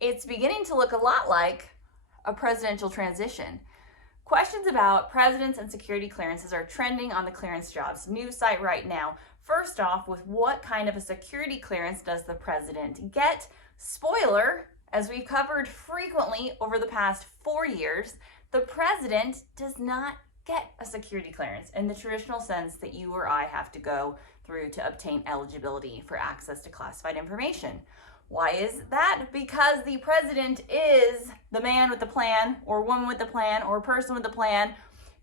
It's beginning to look a lot like a presidential transition. Questions about presidents and security clearances are trending on the Clearance Jobs news site right now. First off, with what kind of a security clearance does the president get? Spoiler, as we've covered frequently over the past 4 years, the president does not get a security clearance in the traditional sense that you or I have to go through to obtain eligibility for access to classified information. Why is that? Because the president is the man with the plan, or woman with the plan, or person with the plan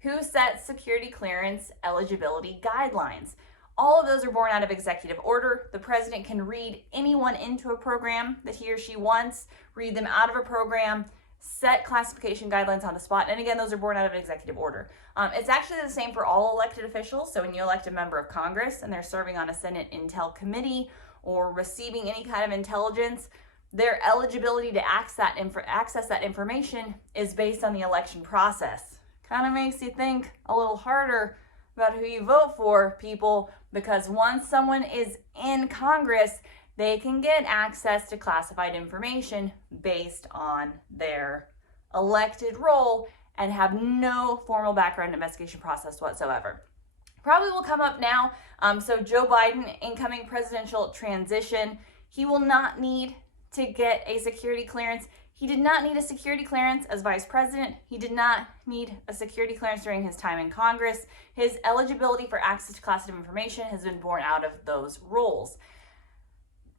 who sets security clearance eligibility guidelines. All of those are born out of executive order. The president can read anyone into a program that he or she wants, read them out of a program, set classification guidelines on the spot. And again, those are born out of an executive order. It's actually the same for all elected officials. So when you elect a member of Congress and they're serving on a Senate Intel committee or receiving any kind of intelligence, their eligibility to access that information is based on the election process. Kind of makes you think a little harder about who you vote for, people, because once someone is in Congress, they can get access to classified information based on their elected role and have no formal background investigation process whatsoever. Probably will come up now. So Joe Biden, incoming presidential transition, he will not need to get a security clearance. He did not need a security clearance as vice president. He did not need a security clearance during his time in Congress. His eligibility for access to classified information has been born out of those roles.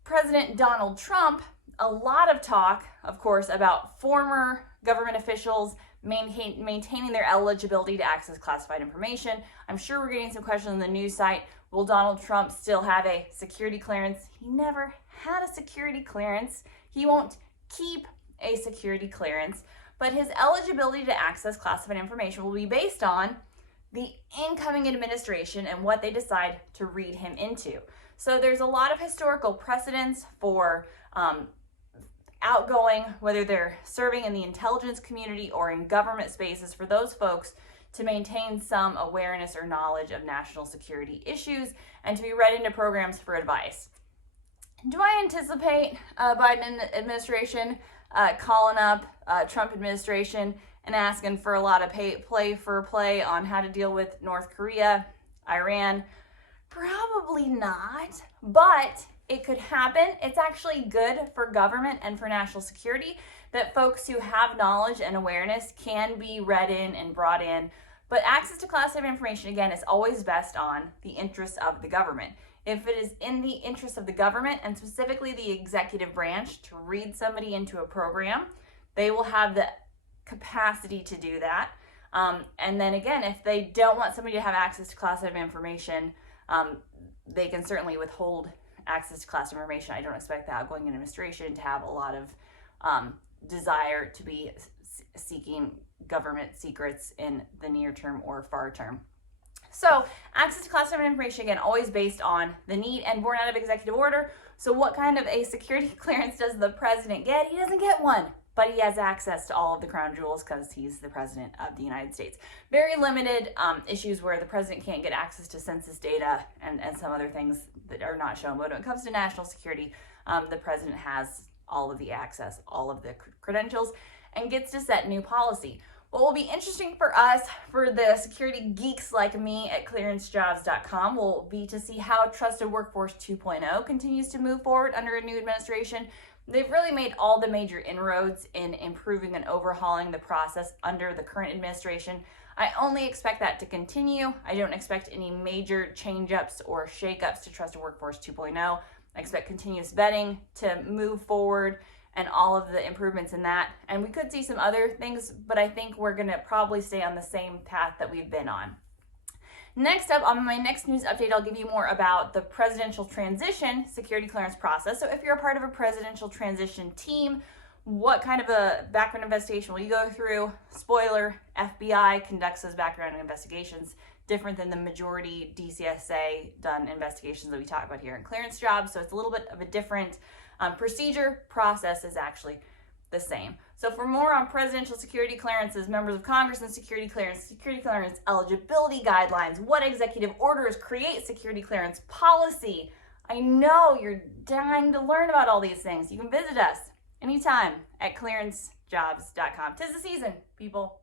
President Donald Trump, a lot of talk, of course, about former government officials maintaining their eligibility to access classified information. I'm sure we're getting some questions on the news site. Will Donald Trump still have a security clearance? He never had a security clearance. He won't keep a security clearance, but his eligibility to access classified information will be based on the incoming administration and what they decide to read him into. So there's a lot of historical precedents for outgoing, whether they're serving in the intelligence community or in government spaces, for those folks to maintain some awareness or knowledge of national security issues and to be read into programs for advice. Do I anticipate Biden administration calling up Trump administration and asking for a lot of play on how to deal with North Korea, Iran? Probably not, but it could happen. It's actually good for government and for national security that folks who have knowledge and awareness can be read in and brought in. But access to classified information, again, is always best on the interests of the government. If it is in the interest of the government, and specifically the executive branch, to read somebody into a program, they will have the capacity to do that. And then again, if they don't want somebody to have access to classified information, they can certainly withhold access to classified information. I don't expect the outgoing administration to have a lot of desire to be seeking government secrets in the near term or far term. So access to classified information, again, always based on the need and born out of executive order. So what kind of a security clearance does the president get? He doesn't get one, but he has access to all of the crown jewels because he's the president of the United States. Very limited issues where the president can't get access to census data and some other things that are not shown. But when it comes to national security, the president has all of the access, all of the credentials, and gets to set new policy. What will be interesting for us, for the security geeks like me at clearancejobs.com, will be to see how Trusted Workforce 2.0 continues to move forward under a new administration. They've really made all the major inroads in improving and overhauling the process under the current administration. I only expect that to continue. I don't expect any major change-ups or shake-ups to Trusted Workforce 2.0. I expect continuous vetting to move forward and all of the improvements in that. And we could see some other things, but I think we're gonna probably stay on the same path that we've been on. Next up, on my next news update, I'll give you more about the presidential transition security clearance process. So if you're a part of a presidential transition team, what kind of a background investigation will you go through? Spoiler, FBI conducts those background investigations, different than the majority DCSA done investigations that we talk about here in Clearance Jobs. So it's a little bit of a different procedure. Process is actually the same. So for more on presidential security clearances, members of Congress and security clearance eligibility guidelines, what executive orders create security clearance policy, I know you're dying to learn about all these things. You can visit us anytime at clearancejobs.com. 'Tis the season, people.